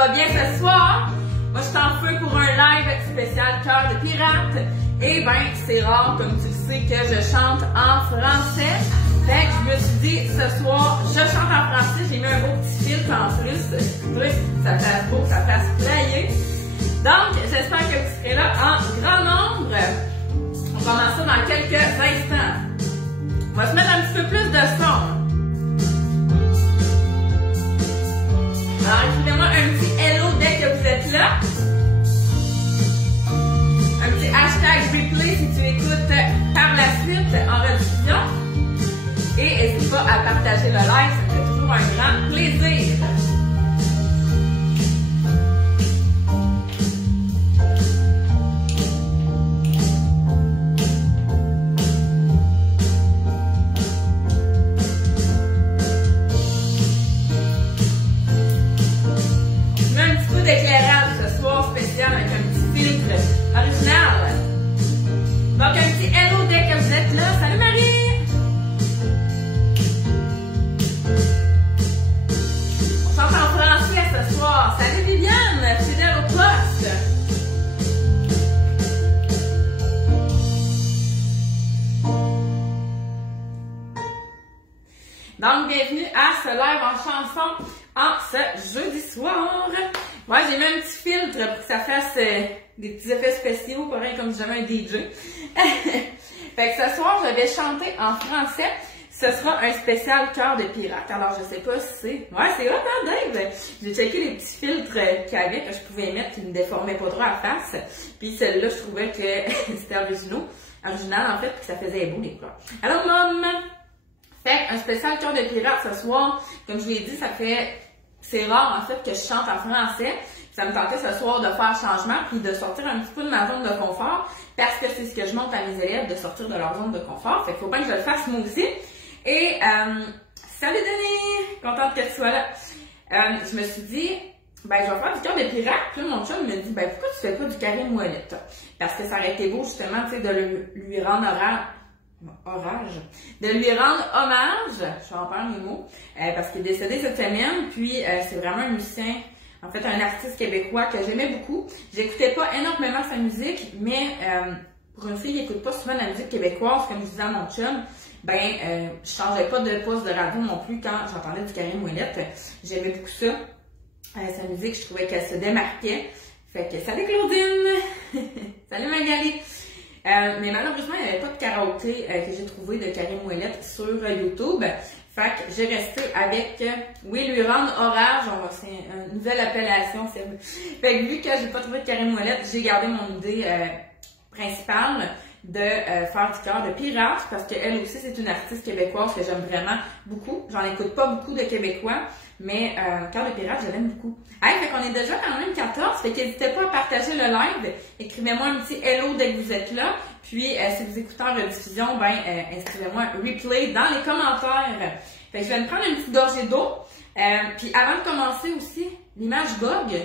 va bien ce soir? Moi, je suis en feu pour un live spécial Cœur de pirate. Et ben, c'est rare, comme tu le sais, que je chante en français. Fait que je me suis dit, ce soir, je chante en français. J'ai mis un beau petit filtre en plus. Bref, ça fasse beau, ça fasse player. Donc, j'espère que vous serez là en grand nombre. On commence ça dans quelques instants. On va se mettre un petit peu plus de son. Alors, écrivez-moi un petit hello dès que vous êtes là. Un petit hashtag replay si tu écoutes par la suite en rediffusion. Et n'hésite pas à partager le live, ça me fait toujours un grand plaisir. D'éclairage ce soir spécial avec un petit filtre original. Donc un petit hello dès que vous êtes là. Salut Marie! On chante en français ce soir. Salut Viviane, fidèle au poste. Donc bienvenue à ce live en chanson en ce jeudi soir. Moi, j'ai mis un petit filtre pour que ça fasse des petits effets spéciaux, pareil comme si j'avais un DJ. Fait que ce soir, je vais chanter en français. Ce sera un spécial Cœur de pirate. Alors, je sais pas si c'est... Ouais, c'est hot, hein, Dave? J'ai checké les petits filtres qu'il y avait, que je pouvais mettre, qui ne déformaient pas trop à face. Puis celle-là, je trouvais que c'était original, en fait, puis que ça faisait beau, les couleurs. Alors, Mom! Fait un spécial Cœur de pirate ce soir. Comme je vous l'ai dit, ça fait... C'est rare, en fait, que je chante en français. Ça me tentait ce soir de faire changement puis de sortir un petit peu de ma zone de confort parce que c'est ce que je montre à mes élèves, de sortir de leur zone de confort. Fait qu'il faut bien que je le fasse moi aussi. Et, salut Denis! Contente que tu sois là. Je me suis dit, ben, je vais faire du Cœur de pirate. Puis là, mon chum me dit, ben, pourquoi tu fais pas du Karim Ouellet? Parce que ça aurait été beau, justement, tu sais, de lui rendre de lui rendre hommage, je vais en parler mes mots, parce qu'il est décédé cette semaine, puis c'est vraiment un musicien, en fait un artiste québécois que j'aimais beaucoup. J'écoutais pas énormément sa musique, mais pour une fille qui écoute pas souvent la musique québécoise, comme je disais à mon chum, ben je changeais pas de poste de radio non plus quand j'entendais du Karim Ouellet. J'aimais beaucoup ça. Sa musique, je trouvais qu'elle se démarquait. Fait que salut Claudine! Salut Magali! Mais malheureusement, il n'y avait pas de karaoké que j'ai trouvé de Karim Ouellet sur YouTube. Fait que j'ai resté avec oui, lui rendre orage. C'est une nouvelle appellation. Fait que vu que j'ai pas trouvé de Karim Ouellet, j'ai gardé mon idée principale de faire du Cœur de pirate parce qu'elle aussi, c'est une artiste québécoise que j'aime vraiment beaucoup. J'en écoute pas beaucoup de Québécois, mais Cœur de pirate, je l'aime beaucoup. Hey, fait qu'on est déjà quand même 14, fait qu'hésitez pas à partager le live. Écrivez-moi un petit hello dès que vous êtes là. Puis, si vous écoutez en rediffusion, ben, inscrivez-moi un replay dans les commentaires. Fait que je vais me prendre une petite gorgée d'eau. Puis, avant de commencer aussi, l'image bug.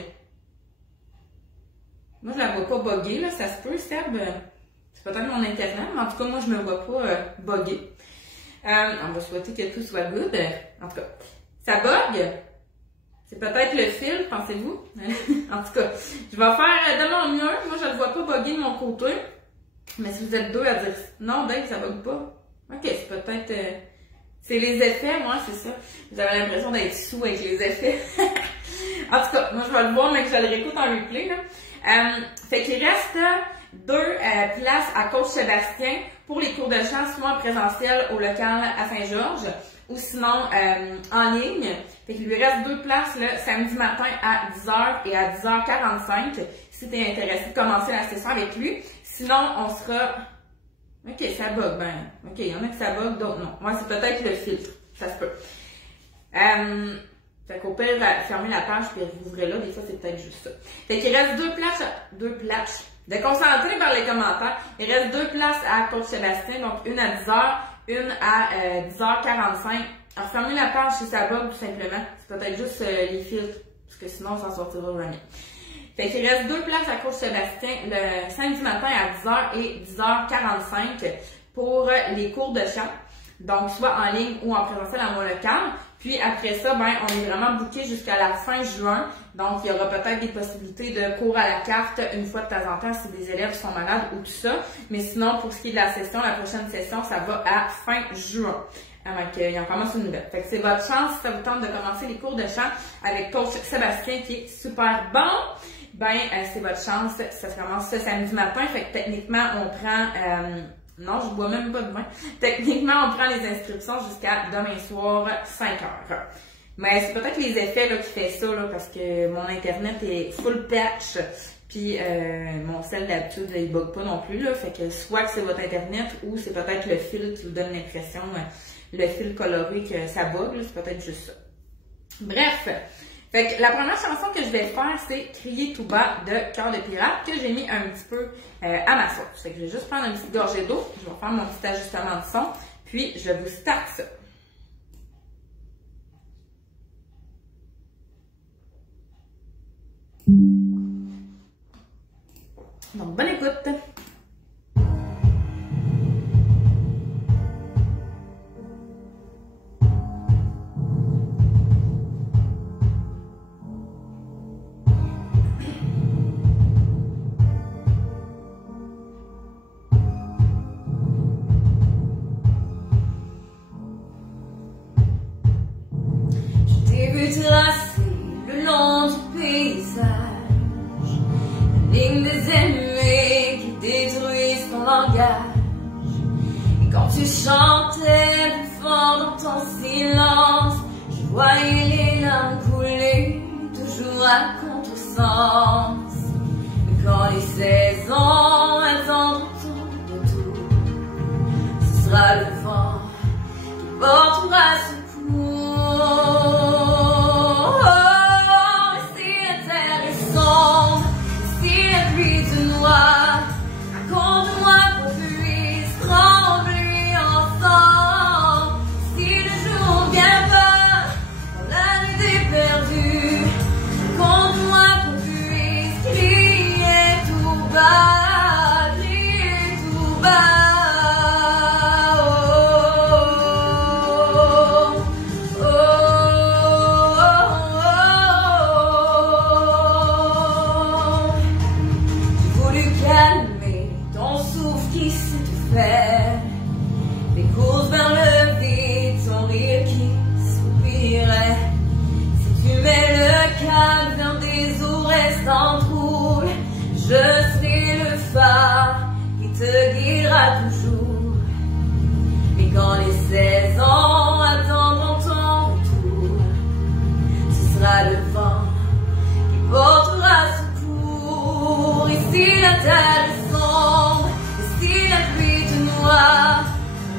Moi, je la vois pas bugger, là, ça se peut, Seb. C'est peut-être mon internet, mais en tout cas, moi, je me vois pas bugger. On va souhaiter que tout soit good. En tout cas, ça bug. C'est peut-être le fil, pensez-vous? En tout cas, je vais faire de mon mieux. Moi, je ne le vois pas bugger de mon côté. Mais si vous êtes deux à dire non, Dave, ça bug pas. Ok, c'est peut-être... c'est les effets, moi, c'est ça. Vous avez l'impression d'être sous avec les effets. En tout cas, moi, je vais le voir, mais que je le réécoute en replay. Là. Fait qu'il reste 2 places à Côte-Sébastien pour les cours de chant, soit en présentiel au local à Saint-Georges, ou sinon en ligne. Fait qu'il lui reste 2 places le samedi matin à 10h et à 10h45 si tu es intéressé de commencer la session avec lui. Sinon, on sera... Ok, ça bug, ben... Ok, il y en a que ça bug, d'autres non. Moi, c'est peut-être le filtre. Ça se peut. Fait qu'au pire, fermez la page puis rouvrez là. Des fois, c'est peut-être juste ça. Fait qu'il reste 2 places. De concentrer par les commentaires. Il reste 2 places à Côte-Sébastien, donc une à 10h, une à 10h45. Alors, fermez la page si ça bug, tout simplement. C'est peut-être juste les filtres, parce que sinon, on s'en sortira jamais. Fait qu'il reste 2 places à Côte-Sébastien le samedi matin à 10h et 10h45 pour les cours de chant. Donc, soit en ligne ou en présentiel à mon local. Puis après ça, ben, on est vraiment booké jusqu'à la fin juin. Donc, il y aura peut-être des possibilités de cours à la carte une fois de temps en temps si des élèves sont malades ou tout ça. Mais sinon, pour ce qui est de la session, la prochaine session, ça va à fin juin. Donc, il en commence une nouvelle. Fait que c'est votre chance, si ça vous tente de commencer les cours de chant avec coach Sébastien qui est super bon. Ben, c'est votre chance. Ça se commence ce samedi matin. Fait que techniquement, on prend... non, je bois même pas de vin. Techniquement, on prend les inscriptions jusqu'à demain soir, 5 heures. Mais c'est peut-être les effets là, qui fait ça, là, parce que mon Internet est full patch. Puis mon cell d'habitude, il bug pas non plus. Là, fait que soit que c'est votre Internet ou c'est peut-être le fil qui vous donne l'impression, le fil coloré que ça bug. C'est peut-être juste ça. Bref. Fait que la première chanson que je vais faire, c'est Crier tout bas de Cœur de Pirate, que j'ai mis un petit peu à ma sauce. Fait que je vais juste prendre une petite gorgée d'eau, je vais faire mon petit ajustement de son, puis je vous starte ça. Donc, bonne écoute! Tracé le long du paysage, la ligne des ennemis qui détruisent ton langage. Et quand tu chantais plus fort dans ton silence, je voyais les larmes couler, toujours à contresens. Mais quand les saisons attendent ton retour, ce sera le vent qui portera secours. Raconte-moi qu'on puisse trembler ensemble. Si le jour vient pas, quand la nuit est perdue, raconte-moi qu'on puisse crier tout bas, crier tout bas. Les courses vers le vide, son rire qui soupirait. Si tu mets le calme vers des eaux restant troubles, je serai le phare qui te guidera toujours. Et quand les saisons attendront ton retour, ce sera le vent qui portera secours. Et si la terre est sombre, et si la pluie te noie,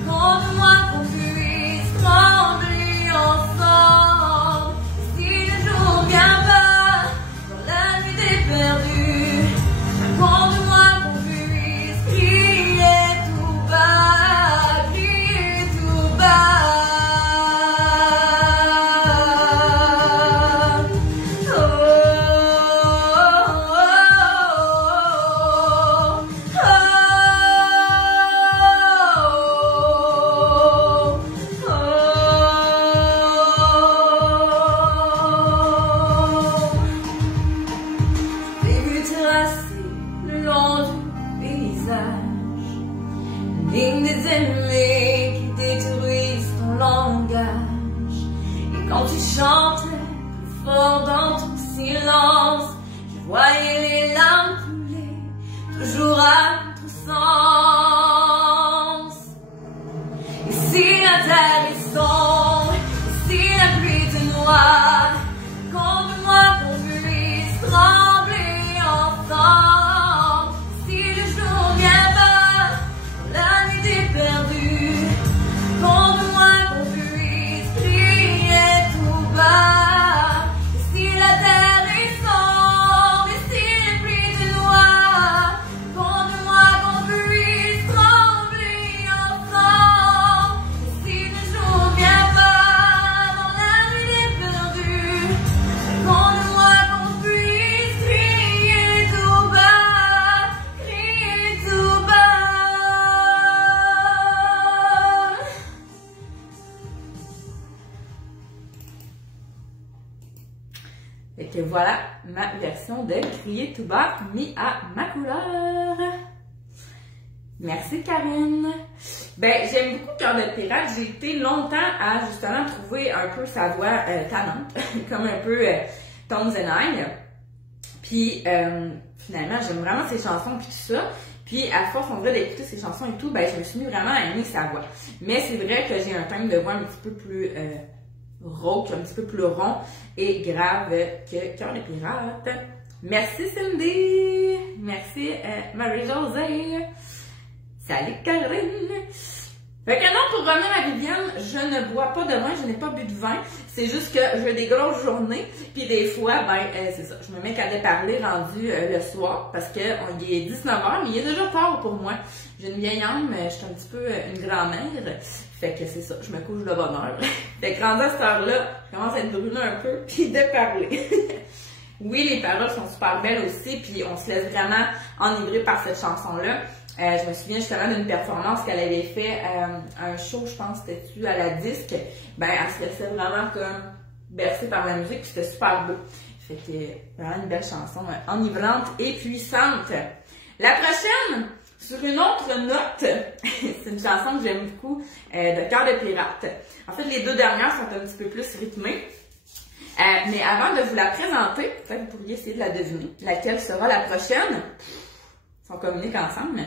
raconte-moi qu'on puisse trembler ensemble. Si le jour vient pas, quand la nuit est perdue, raconte-moi qu'on puisse crier tout bas, crier tout bas. Ligne des ennemis qui détruisent ton langage. Et quand tu chantais plus fort dans ton silence, je voyais les larmes couler, toujours à contresens. Et si la terre est sombre, et si la pluie te noie, raconte-moi qu'on puisse trembler ensemble. Raconte-moi qu'on puisse crier tout bas. Et si la terre est sombre, voilà ma version de Crier tout bas mis à ma couleur. Merci Karine. Ben, j'aime beaucoup Cœur de pirate. J'ai été longtemps à justement trouver un peu sa voix tannante, comme un peu Tones and I. Puis finalement, j'aime vraiment ses chansons puis tout ça. Puis à force, on dirait d'écouter ses chansons et tout, ben je me suis mis vraiment à aimer sa voix. Mais c'est vrai que j'ai un timbre de voix un petit peu plus rauque, un petit peu plus rond et grave que Cœur de pirate. Merci Cindy! Merci Marie-Josée! Salut Caroline! Fait que non, pour revenir à Viviane, je ne bois pas de vin, je n'ai pas bu de vin. C'est juste que j'ai des grosses journées, puis des fois, ben, c'est ça, je me mets qu'à déparler rendu le soir, parce que il est 19h, mais il est déjà tard pour moi. J'ai une vieille âme, je suis un petit peu une grand-mère, fait que c'est ça, je me couche de bonne heure. Fait que rendu à cette heure-là, je commence à être brûlée un peu, puis déparler. Oui, les paroles sont super belles aussi, puis on se laisse vraiment enivrer par cette chanson-là. Je me souviens justement d'une performance qu'elle avait fait un show, je pense, c'était-tu à la disque. Ben, elle se laissait vraiment comme bercée par la musique, puis c'était super beau. Fait que vraiment une belle chanson enivrante et puissante. La prochaine, sur une autre note, c'est une chanson que j'aime beaucoup, de Cœur de pirate. En fait, les deux dernières sont un petit peu plus rythmées. Mais avant de vous la présenter, peut-être que vous pourriez essayer de la deviner, laquelle sera la prochaine. On communique ensemble.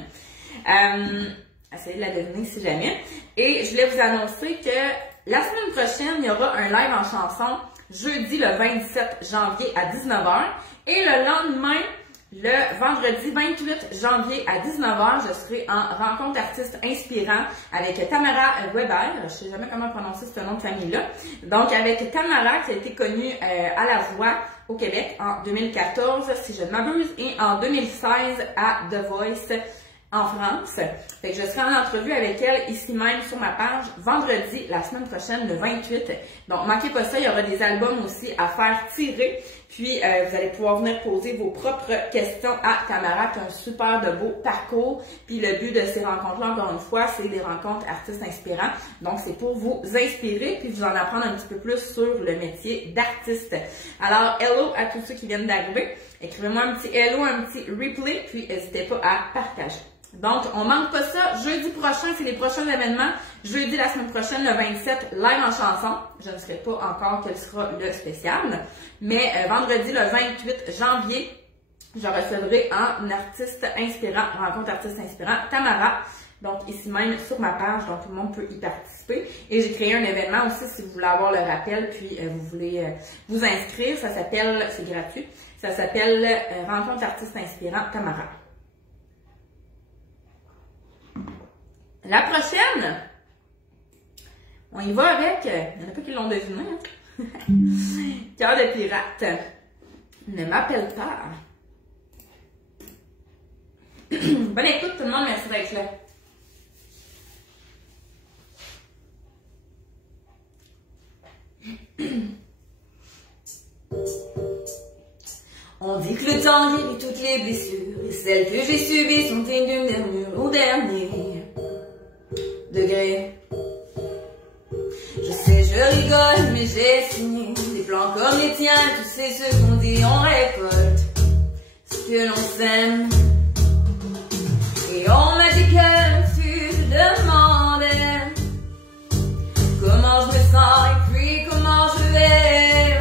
Essayez de la deviner si jamais. Et je voulais vous annoncer que la semaine prochaine, il y aura un live en chanson jeudi le 27 janvier à 19h. Et le lendemain, le vendredi 28 janvier à 19h, je serai en rencontre artiste inspirant avec Tamara Weber. Je ne sais jamais comment prononcer ce nom de famille-là. Donc, avec Tamara, qui a été connue à la voix au Québec en 2014, si je ne m'abuse, et en 2016 à The Voice en France. Fait que je serai en entrevue avec elle ici même sur ma page vendredi, la semaine prochaine, le 28. Donc, manquez pas ça, il y aura des albums aussi à faire tirer. Puis, vous allez pouvoir venir poser vos propres questions à Tamara, qui a un super de beau parcours. Puis, le but de ces rencontres-là, encore une fois, c'est des rencontres artistes inspirants. Donc, c'est pour vous inspirer, puis vous en apprendre un petit peu plus sur le métier d'artiste. Alors, hello à tous ceux qui viennent d'arriver. Écrivez-moi un petit hello, un petit replay, puis n'hésitez pas à partager. Donc, on manque pas ça. Jeudi prochain, c'est les prochains événements. Jeudi, la semaine prochaine, le 27, live en chanson. Je ne sais pas encore quel sera le spécial. Mais vendredi, le 28 janvier, je recevrai un artiste inspirant, rencontre artiste inspirant, Tamara. Donc, ici même sur ma page, donc tout le monde peut y participer. Et j'ai créé un événement aussi si vous voulez avoir le rappel, puis vous voulez vous inscrire. Ça s'appelle, c'est gratuit, ça s'appelle Rencontre artiste inspirant, Tamara. La prochaine, on y va avec, il n'y en a pas qui l'ont deviné, hein? Cœur de pirate, ne m'appelle pas. Bonne écoute tout le monde, merci d'être là. On dit que le temps guérit toutes les blessures, et celles que j'ai subies sont dignes d'une murmure au dernier degré. Je sais, je rigole, mais j'ai signé des plans comme les tiens. Tu sais ce qu'on dit, on récolte ce que l'on sème. Et on m'a dit que tu te demandais comment je me sens et puis comment je vais.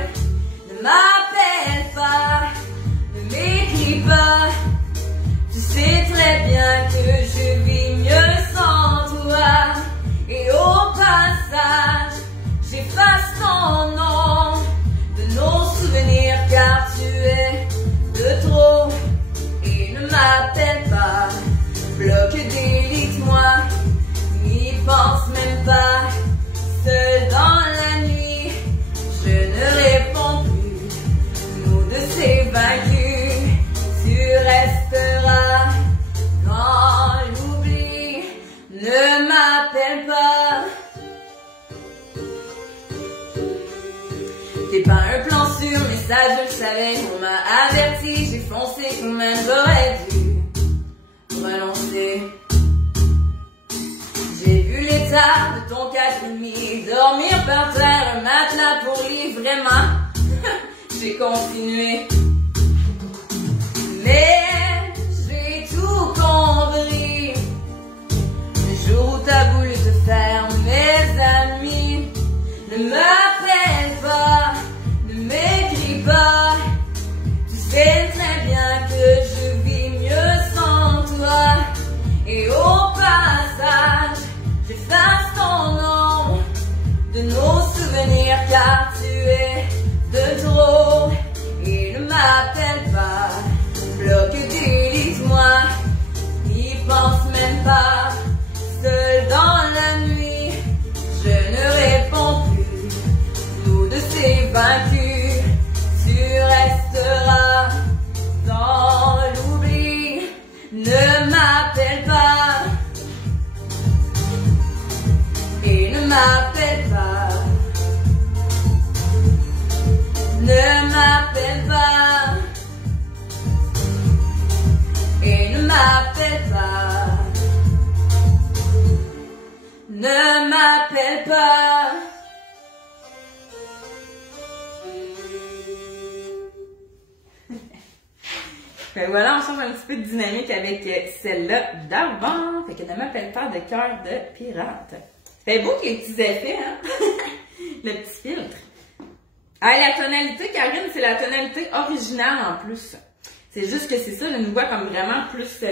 Ne m'appelle pas, ne m'écris pas. Tu sais très bien que je vis mieux sans toi. Et au passage, j'efface ton nom de nos souvenirs car tu es de trop. Et ne m'appelle pas, bloque, délite-moi, n'y pense même pas. Seul dans la nuit, je ne réponds plus. Nous deux s'évacuent, tu resteras dans l'oubli. Ne m'appelle pas. T'es pas un plan sûr, mais ça je le savais. On m'a averti, j'ai foncé quand même, j'aurais dû renoncer. J'ai vu l'état de ton 4,5, dormir par terre, un matelas pour lit, vraiment. j'ai continué. Mais j'ai tout compris. Le jour où t'as voulu te faire mes amis, ne m'appelle pas, ne m'écris pas. Tu sais très bien que je vis mieux sans toi. Et au passage, j'efface ton nom de nos souvenirs car tu es de trop. Et ne m'appelle pas, bloque, délite-moi, n'y pense même pas. Seul dans la nuit, je ne réponds plus. Nous deux c'est vaincu, tu resteras dans l'oubli. Ne m'appelle pas et ne m'appelle pas. Ne m'appelle pas et ne m'appelle pas. Ne m'appelle pas. Fait que voilà, on change un petit peu de dynamique avec celle-là d'avant. Fait que ne m'appelle pas de cœur de pirate. Fait beau les petits effets, hein? Le petit filtre. Ah, la tonalité, Karine, c'est la tonalité originale en plus. C'est juste que c'est ça, une voix comme vraiment plus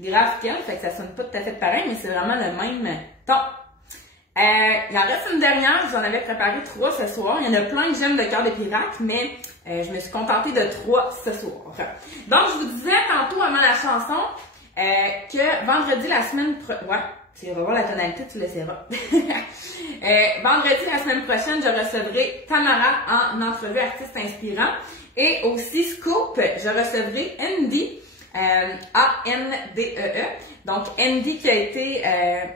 grave qu'elle. Fait que ça sonne pas tout à fait pareil, mais c'est vraiment le même ton. Il en reste une dernière, je vous en avais préparé 3 ce soir. Il y en a plein que j'aime de cœur de pirate, mais je me suis contentée de 3 ce soir. Donc, je vous disais tantôt avant la chanson que vendredi la semaine prochaine... Ouais, tu vas voir la tonalité, tu le sauras. Vendredi la semaine prochaine, je recevrai Tamara en entrevue artiste inspirant. Et aussi Scoop, je recevrai Andy, A-N-D-E-E. Donc, Andy qui a été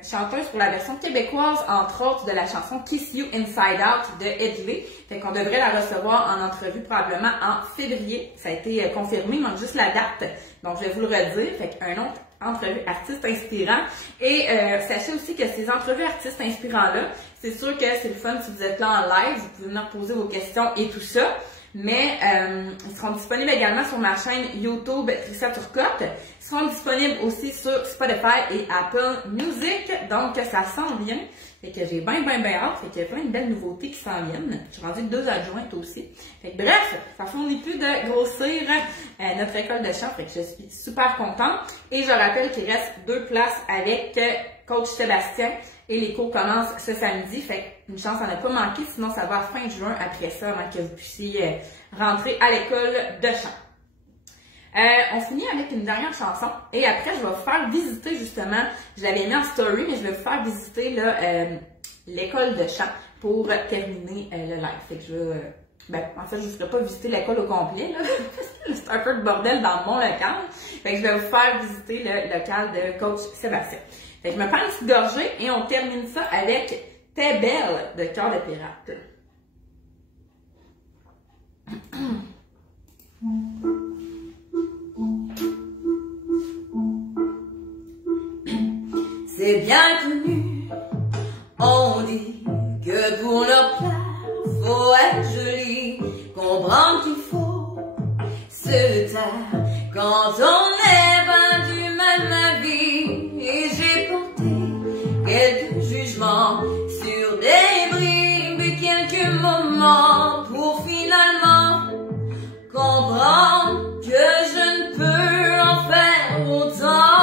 chanteuse pour la version québécoise, entre autres, de la chanson Kiss You Inside Out de Edley. Fait qu'on devrait la recevoir en entrevue probablement en février. Ça a été confirmé, il manque juste la date. Donc, je vais vous le redire. Fait qu'un autre entrevue artiste inspirant. Et sachez aussi que ces entrevues artistes inspirants-là, c'est sûr que c'est le fun si vous êtes là en live, vous pouvez venir poser vos questions et tout ça. Mais ils seront disponibles également sur ma chaîne YouTube Trisha Turcotte. Ils seront disponibles aussi sur Spotify et Apple Music. Donc ça sent bien. Fait que j'ai bien hâte. Fait qu'il y a plein de belles nouveautés qui s'en viennent. Je suis rendue 2 adjointes aussi. Fait que bref, ça fournit plus de grossir notre école de chant. Fait que je suis super contente. Et je rappelle qu'il reste 2 places avec Coach Sébastien. Et les cours commencent ce samedi, fait une chance à ne pas manquer, sinon ça va fin juin après ça, avant que vous puissiez rentrer à l'école de chant. On finit avec une dernière chanson, et après je vais vous faire visiter justement, je l'avais mis en story, mais je vais vous faire visiter l'école de chant pour terminer le live. Fait que je vais, en fait je ne vous ferai pas visiter l'école au complet, là. C'est un peu de bordel dans mon local. Fait que je vais vous faire visiter le local de Coach Sébastien. Fait que je me prends une petite gorgée et on termine ça avec T'es belle de Cœur de pirate. C'est bien connu, on dit que pour leur plaire, faut être joli, comprendre qu'il faut se taire quand on est pas du même avis. Et j'ai porté quelques jugements sur des bribes, quelques moments pour finalement comprendre que je ne peux en faire autant.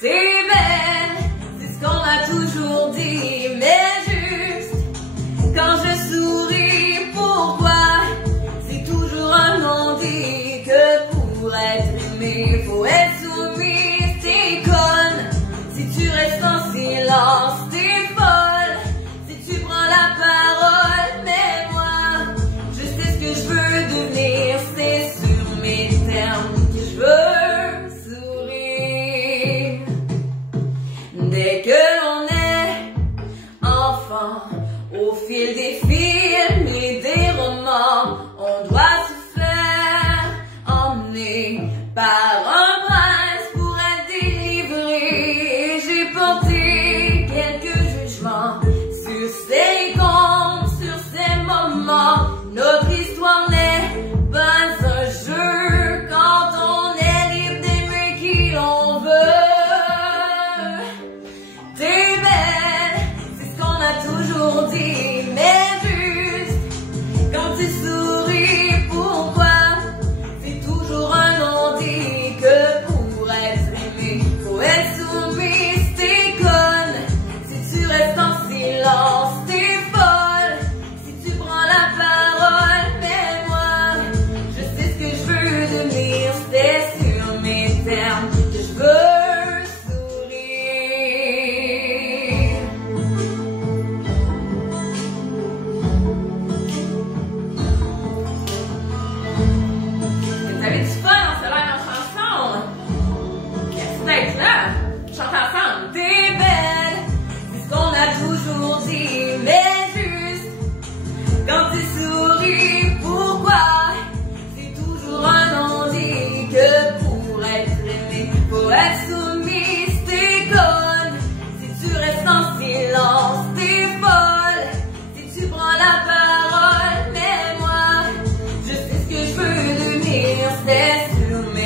T'es belle, c'est ce qu'on m'a toujours dit, mais juste quand je souris, pourquoi c'est toujours un non-dit que pour être aimé, faut être soumise. T'es conne si tu restes en silence, t'es folle si tu prends la parole, mais moi je sais ce que je veux devenir, c'est sur mes termes que je veux sourire. Dès que l'on est enfant, au fil des films et des romans, on doit se faire emmener par un bras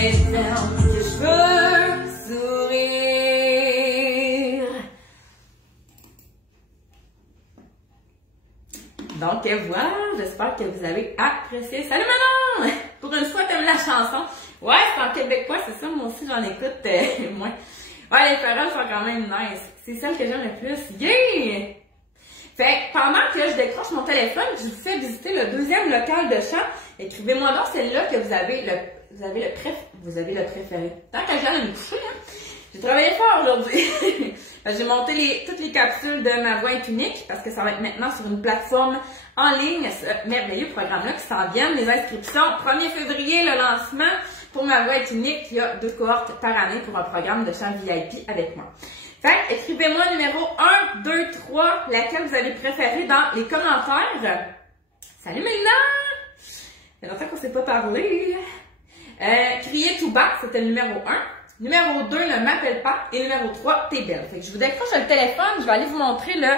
les termes que je veux sourire. Donc voilà, j'espère que vous avez apprécié. Salut Manon! Pour une fois, t'aimes la chanson. Ouais, c'est en québécois, c'est ça, moi aussi j'en écoute moins. Ouais, les paroles sont quand même nice. C'est celle que j'aime le plus. Yeah! Fait pendant que je décroche mon téléphone, je vous fais visiter le deuxième local de chant. Écrivez-moi donc celle-là que vous avez le préféré. Tant que j'allais me coucher, hein. J'ai travaillé fort aujourd'hui. J'ai monté toutes les capsules de Ma Voix est unique parce que ça va être maintenant sur une plateforme en ligne, ce merveilleux programme-là qui s'en vient. Les inscriptions, 1er février, le lancement pour Ma Voix est unique. Il y a 2 cohortes par année pour un programme de chant VIP avec moi. Fait, écrivez-moi numéro 1, 2, 3, laquelle vous avez préféré dans les commentaires. Salut Mélina! Il y a longtemps qu'on ne s'est pas parlé. Crier tout bas, c'était le numéro 1. Numéro 2, ne m'appelle pas. Et numéro 3, t'es belle. Fait que je vous décroche le téléphone, je vais aller vous montrer le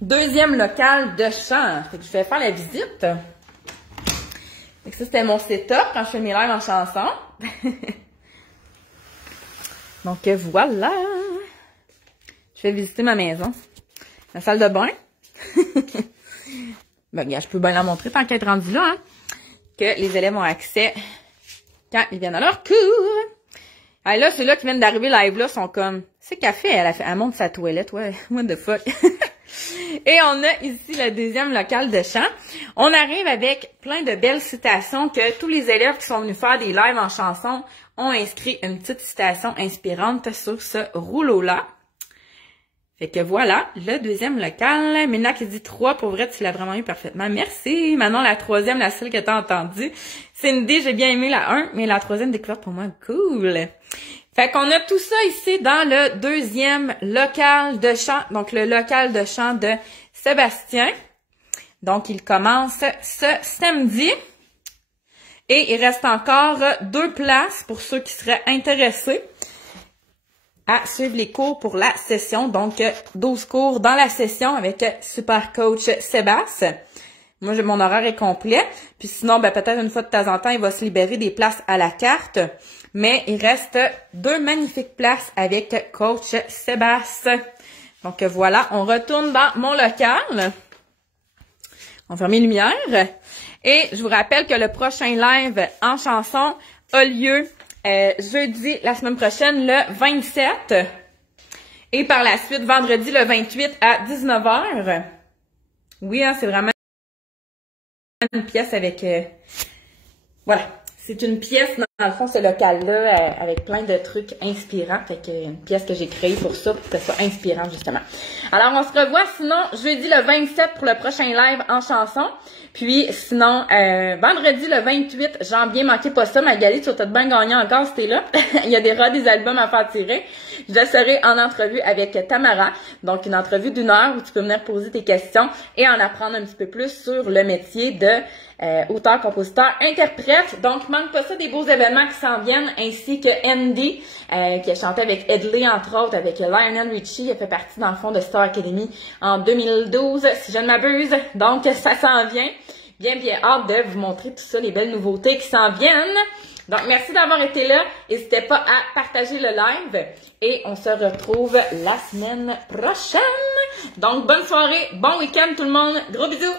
deuxième local de chant. Fait que je vais faire la visite. Fait que ça, c'était mon setup quand je fais mes lives en chanson. Donc voilà. Je vais visiter ma maison. La salle de bain. Ben, regarde, je peux bien la montrer tant qu'elle est rendue là, hein. Que les élèves ont accès quand ils viennent à leur cours. Ah, là, ceux-là qui viennent d'arriver live là sont comme, c'est qu'elle fait? Elle monte sa toilette, ouais, what the fuck. Et on a ici le deuxième local de chant. On arrive avec plein de belles citations que tous les élèves qui sont venus faire des lives en chanson ont inscrit une petite citation inspirante sur ce rouleau-là. Fait que voilà, le deuxième local. Mélina qui dit 3, pour vrai, tu l'as vraiment eu parfaitement. Merci. Maintenant, la troisième, la seule que tu as entendue. Cindy, j'ai bien aimé la 1, mais la troisième découverte pour moi, cool. Fait qu'on a tout ça ici dans le deuxième local de chant. Donc, le local de chant de Sébastien. Donc, il commence ce samedi. Et il reste encore 2 places pour ceux qui seraient intéressés à suivre les cours pour la session. Donc, 12 cours dans la session avec Super Coach Sébastien. Moi, mon horaire est complet. Puis sinon, ben, peut-être une fois de temps en temps, il va se libérer des places à la carte. Mais il reste 2 magnifiques places avec Coach Sébastien. Donc, voilà, on retourne dans mon local. On ferme les lumières. Et je vous rappelle que le prochain live en chanson a lieu jeudi, la semaine prochaine, le 27. Et par la suite, vendredi, le 28 à 19h. Oui, hein, c'est vraiment une pièce avec... voilà. C'est une pièce, dans le fond, ce local-là, avec plein de trucs inspirants. Fait que une pièce que j'ai créée pour ça, pour que ce soit inspirant, justement. Alors, on se revoit, sinon, jeudi le 27 pour le prochain live en chanson. Puis, sinon, vendredi le 28, Jean-Bien, manquez pas ça, Magali, tu vas peut-être bien gagner encore si t'es là. Il y a des albums à faire tirer. Je serai en entrevue avec Tamara. Donc, une entrevue d'1 heure où tu peux venir poser tes questions et en apprendre un petit peu plus sur le métier de auteur, compositeur, interprète. Donc, manque pas ça, des beaux événements qui s'en viennent, ainsi que Andy, qui a chanté avec Edley, entre autres, avec Lionel Richie. Elle fait partie, dans le fond, de Star Academy en 2012, si je ne m'abuse. Donc, ça s'en vient. Bien hâte de vous montrer tout ça, les belles nouveautés qui s'en viennent. Donc, merci d'avoir été là. N'hésitez pas à partager le live. Et on se retrouve la semaine prochaine. Donc, bonne soirée, bon week-end tout le monde. Gros bisous!